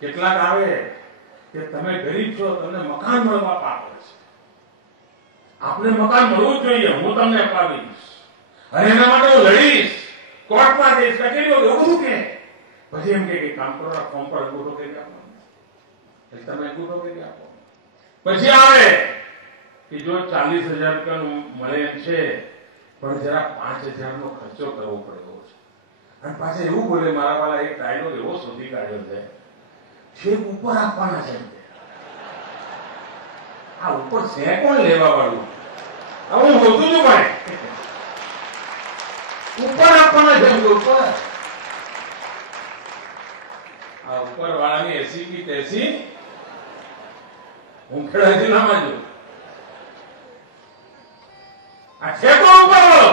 કેટલાક આવે કે તમે ગરીબ છો, તમને મકાન મળવા પાત્ર છે, આપને મકાન મળવું જ જોઈએ, હું તમને અપાવીશ અને એના માટે હું લડીશ, કોર્ટમાં જઈશ, કચેરીઓ, એવું બધું કે પછી એમ કે કામ કરો, ફોર્મ પર અંગૂઠો કરી આપો, એટલે તમે અંગૂઠો કરી આપો. પછી આવે કે જો 40,000 રૂપિયાનું મળે એમ છે, પણ જરા 5,000 નો ખર્ચો કરવો પડ્યો છે. અને પાછા એવું બોલે, મારા વાળા એક ડાયલોગ એવો શોધી કાઢ્યો છે, છેક ઉપર આપવાના છે. આ ઉપર છે કોણ લેવા વાળું? હું હોતું છું ભાઈ, ઉપર આપવાના છે. ઉપર આ ઉપર વાળાની 80 की 83 હું ખેડા જિલ્લામાં છું. આ છે કોણ ઉપર વાળો?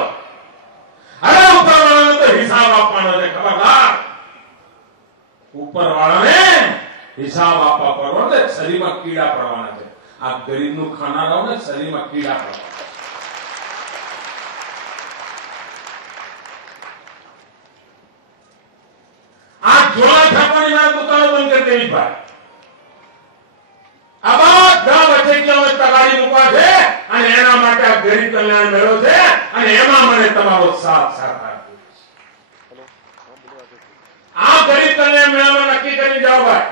અરે ઉપર વાળાને તો હિસાબ આપવાનો છે, ખબરદાર. ઉપર વાળાને હિસાબ આપવા પડવાનો ને શરીરમાં કીડા પડવાના છે. આ ગરીબનું ખાનારાઓને શરીરમાં કીડા પડવાના. આ જોડા છાપવાની મારા દુકાનો બંધ કરી દેવી ભાઈ. આ બધા વચેટિયાઓને તગાડી મૂકવા છે અને એના માટે આ ગરીબ કલ્યાણ મેળો છે અને એમાં મને તમારો સાથ સહકાર. આ ગરીબ કલ્યાણ મેળામાં નક્કી કરી જાઓ ભાઈ,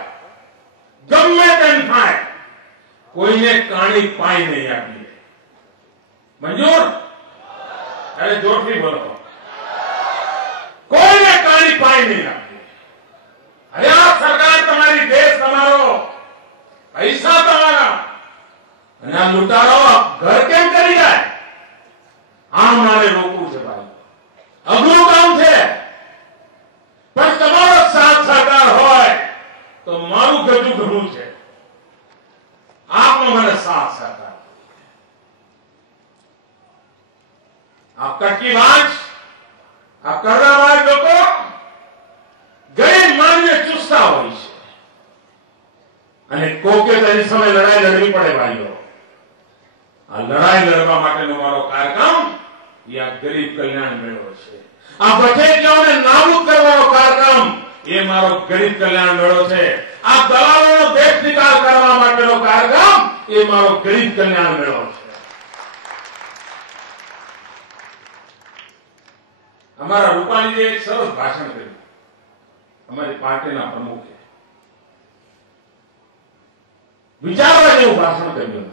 ગમે તેમ થાય, કોઈને કાણી પાઈ નહીં આપીએ. મંજૂર? અરે જોરથી બોલો. કોઈને કાણી પાઈ નહીં આપીએ. અરે આ સરકાર તમારી, દેશ તમારો, પૈસા તમારા, અને આ લૂંટારો ઘર કેમ કરી જાય? આ મારે રોકવું છે ભાઈ, અઘરું કામ છે. પણ તમારો સાથ સહકાર હોય તો મારું ગજુ ઘણું છે. આપનો મને સાથ સહકાર. આ કટકી વાંચ, આ કરડાવાળા લોકો ગરીબ માનવીને ચૂસતા હોય છે અને કોકે તેની સામે લડાઈ લડવી પડે ભાઈઓ. આ લડાઈ લડવા માટેનો મારો કાર્યક્રમ એ આ ગરીબ કલ્યાણ મેળો છે. આ વચેટિયાઓને નાબૂદ કરવાનો કાર્યક્રમ એ મારો ગરીબ કલ્યાણ મેળો છે. આ દલાલોનો દેશ નિકાલ કરવા માટેનો કાર્યક્રમ એ મારો ગરીબ કલ્યાણ મેળો છે. અમારા રૂપાણીએ એક સરસ ભાષણ કર્યું, અમારી પાર્ટીના પ્રમુખે વિચારવા જેવું ભાષણ કર્યું.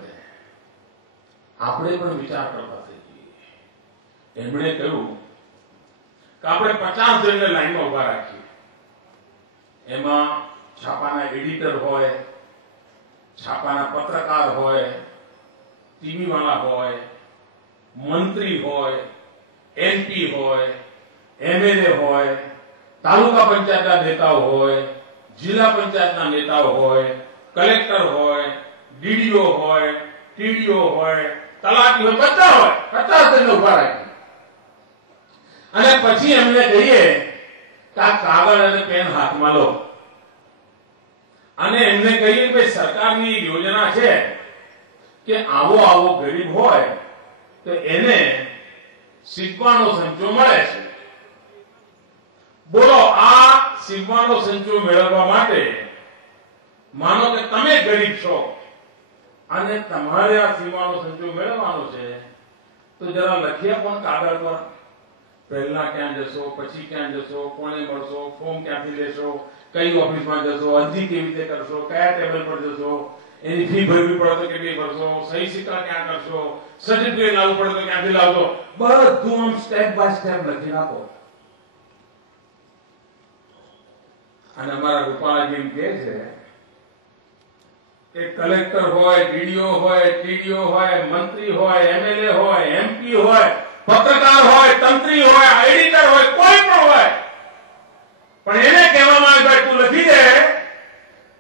આપણે પણ વિચાર કરવા થઈ જઈએ. એમણે કહ્યું કે આપણે 50 જણને લાઈનમાં ઉભા રાખીએ. એમાં છાપાના એડિટર હોય, છાપાના પત્રકાર હોય, ટીવી વાળા હોય, મંત્રી હોય, એમપી હોય, એમએલએ હોય, તાલુકા પંચાયતના નેતાઓ હોય, જિલ્લા પંચાયતના નેતાઓ હોય, કલેક્ટર હોય, ડીડીઓ હોય, ટીડીઓ હોય, તલાટી હોય, બધા હોય. 50 જણને ઉભા રાખીએ અને પછી એમને કહીએ કે આ કાગળ અને પેન હાથમાં લો અને એમને કહીએ કે સરકારની યોજના છે કે આવો આવો ગરીબ હોય તો એને સીવવાનો સંચો મળે છે. બોલો, આ સીવવાનો સંચો મેળવવા માટે માનો કે તમે ગરીબ છો અને તમારે આ સીવવાનો સંચો મેળવવાનો છે તો જરા લખીએ પણ કાગળ પર. પહેલા ક્યાં જશો, પછી ક્યાં જશો, કોને મળશો, ફોર્મ ક્યાંથી લેશો, કઈ ઓફિસમાં જશો, અરજી કેવી રીતે કરશો, કયા ટેબલ પર જશો, એની ફી ભરવી પડે તો કેટલી ભરશો, સહી સિક્કા ક્યાં કરશો, સર્ટિફિકેટ લાવવું પડે તો ક્યાંથી લાવશો, બધું આમ સ્ટેપ બાય સ્ટેપ લખી નાખો. અને અમારા રૂપાલાજી કહે છે કે કલેક્ટર હોય, ડીડીઓ હોય, ટીડીઓ હોય, મંત્રી હોય, એમએલએ હોય, એમપી હોય, પત્રકાર હોય, તંત્રી હોય, એડિટર હોય, કોઈ પણ હોય, પણ એને કહેવામાં આવે ભાઈ તું લખી દે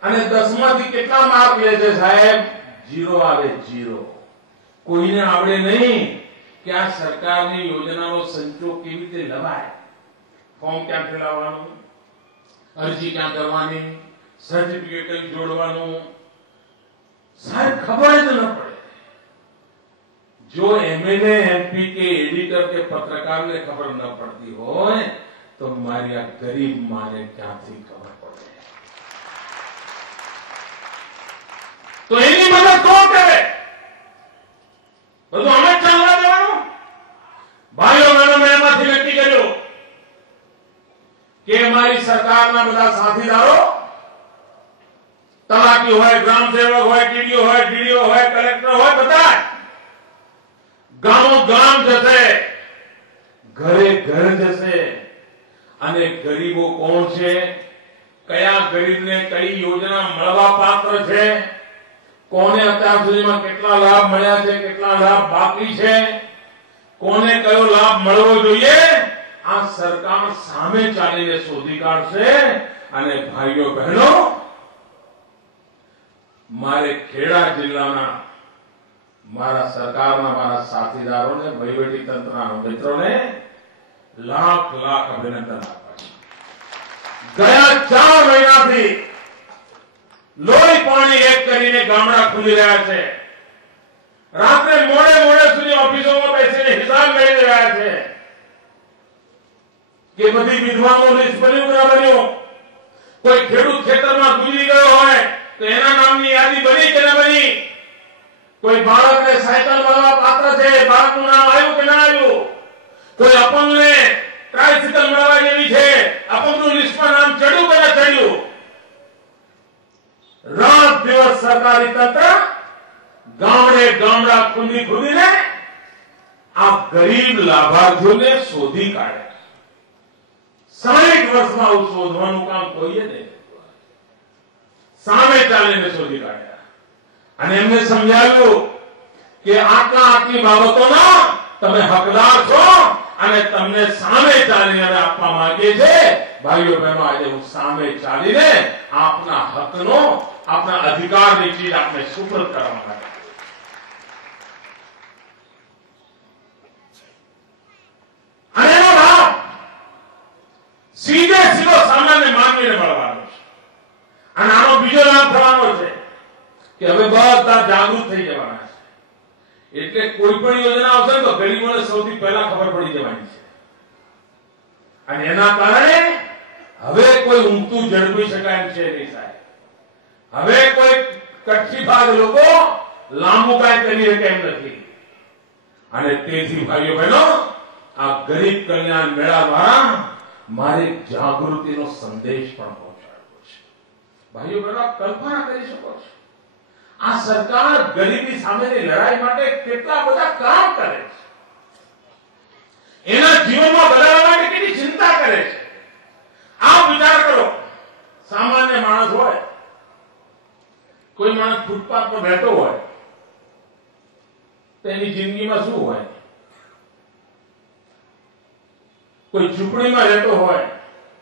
અને 10 માંથી કેટલા માર્ક લે છે સાહેબ? 0 આવે, 0. કોઈને આવડે નહીં કે આ સરકારની યોજનાનો સંચો કેવી રીતે લવાય, ફોર્મ ક્યાંથી લાવવાનું, અરજી ક્યાં કરવાની, સર્ટિફિકેટ કઈ જોડવાનું, સાહેબ ખબર જ ન પડે. જો એમએલએ, એમપી કે એડિટર કે પત્રકારને ખબર ન પડતી હોય તો મારી આ ગરીબ માને ક્યાંથી ખબર પડે? તો એની મદદ કોણ કરે? બધું અમે જ ચાલવા દેવાનું? ભાઈઓ બહેનો, મેં એમાંથી નક્કી કર્યું કે અમારી સરકારના બધા સાથીદારો, તલાટી હોય, ગ્રામ સેવક હોય, ટીડીઓ હોય, ડીડીઓ હોય, કલેક્ટર હોય, બધા ગામો ગામ જશે, ઘરે ઘર જશે અને ગરીબો કોણ છે, કયા ગરીબને કઈ યોજના મળવા પાત્ર છે, કોને અત્યાર સુધીમાં કેટલા લાભ મળ્યા છે, કેટલા લાભ બાકી છે, કોને કયો લાભ મળવો જોઈએ, આ સરકાર સામે ચાલીને શોધી કાઢશે. અને ભાઈઓ બહેનો, મારે ખેડા જિલ્લાના મારા સરકારના મારા સાથીદારોને, વહીવટી તંત્રના મિત્રોને લાખ લાખ અભિનંદન આપવા છે. ગયા 4 મહિનાથી લોહી પાણી એક કરીને ગામડા ખુલી રહ્યા છે. રાત્રે મોડે સુધી ઓફિસોમાં બેસીને હિસાબ મેળવી રહ્યા છે કે બધી વિધવાનું લિસ્ટ બન્યું કે ન બન્યું, કોઈ ખેડૂત ખેતરમાં ગુજરી ગયો હોય તો એના નામની યાદી બની કે ન બની, કોઈ બાળકને સાયકલ મળવા પાત્ર છે, બાળકનું નામ આવ્યું કે ના આવ્યું, કોઈ અપંગને ટ્રાયસિકલ મળવા જેવી છે, અપંગનું લિસ્ટમાં નામ ચડ્યું કે ન ચડ્યું. રાત દિવસ સરકારી તંત્ર ગામડે ગામડા ખુદીને આ ગરીબ લાભાર્થીઓને શોધી કાઢ્યા. 60 વર્ષમાં આવું શોધવાનું કામ કોઈએ નહીં, સામે ચાલીને શોધી કાઢ્યા. અને એમને સમજાવ્યું કે આટલી બાબતોના તમે હકદાર છો અને તમને સામે ચાલીને અમે આપવા માંગીએ છીએ. ભાઈઓ બહેનો, આજે હું સામે ચાલીને આપના હકનો, આપના અધિકારની ચીજ આપને સુપરત કરવા માંગુ. અને એનો લાભ સીધો સામાન્ય માનવીને મળવાનો છે. અને આનો બીજો લાભ થવાનો છે કે હવે બધા જાગૃત થઈ જવાના છે. એટલે કોઈ પણ યોજના આવશે તો ગરીબોને સૌથી પહેલા ખબર પડી જવાની છે. અને એના કારણે હવે કોઈ ઊંઘતું ઝડપી શકાય એમ છે નહીં સાહેબ. હવે કોઈ કચ્છીભાગ લોકો લાંબુ કાય કરી શકે એમ નથી. અને તેથી ભાઈઓ બહેનો, આ ગરીબ કલ્યાણ મેળા દ્વારા મારે જાગૃતિનો સંદેશ પણ પહોંચાડવો છે. ભાઈઓ બહેનો, કલ્પના કરી શકો છો આ સરકાર ગરીબી સામેની લડાઈ માટે કેટલા બધા કામ કરે છે, એના જીવનમાં બદલવા માટે કેટલી ચિંતા કરે છે. આ વિચાર કરો, સામાન્ય માણસ હોય, કોઈ માણસ ફૂટપાથ પર રહેતો હોય તો એની જિંદગીમાં શું હોય? કોઈ ઝૂંપડીમાં રહેતો હોય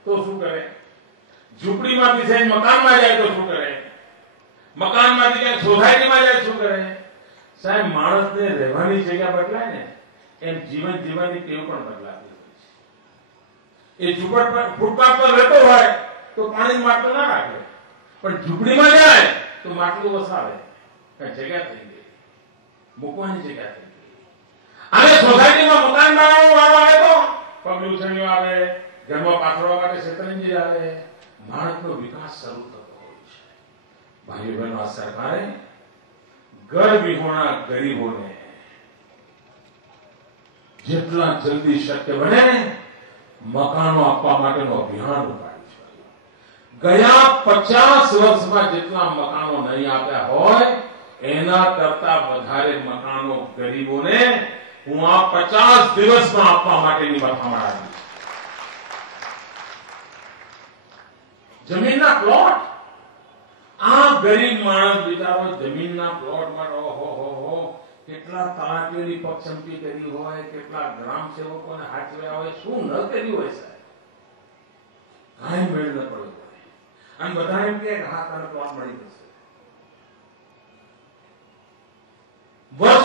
તો શું કરે? ઝૂંપડીમાંથી જઈને મકાનમાં જાય તો શું કરે? મકાનમાંથી ક્યાંક સોસાયટીમાં જાય શું કરે? સાહેબ, માણસને રહેવાની જગ્યા બદલાય ને એમ જીવન જીવવાની ટેવ પણ બદલાતી હોય છે. એ ફૂટપાથ પર રહેતો હોય તો પાણી માટલું ના રાખે, પણ ઝૂંપડીમાં જાય તો માટલું વસાવે. જગ્યા થઈ ગઈ, મૂકવાની જગ્યા થઈ ગઈ. અને સોસાયટીમાં મકાન બનાવવાનો વારો આવે તો પગલું છણીઓ આવે, ઘરમાં પાથરવા માટે શેતરંજી આવે, માણસનો વિકાસ શરૂ થતો હોય છે. ભાઈઓ બહેનો, આ સરકારે ઘર વિહોણા ગરીબોને જેટલા જલ્દી શક્ય બને મકાનો આપવા માટેનું અભિયાન ઉપાડ્યું છે. ગયા 50 વર્ષમાં જેટલા મકાનો નહીં આપ્યા હોય એના કરતા વધારે મકાનો ગરીબોને હું આ 50 દિવસમાં આપવા માટેની મથામણ આવી. જમીનના પ્લોટ, આ ગરીબ માણસ બિચારો જમીનના પ્લોટ માટે ઓહો કેટલા તલાટીઓની પક્ષમતી કરી હોય, કેટલા ગ્રામ સેવકોને હાચવ્યા હોય, શું ન કર્યું હોય સાહેબ. કાંઈ મેળ ન પડ્યો હોય અને બધા એમ કે હા તને પ્લોટ મળી જશે. વર્ષ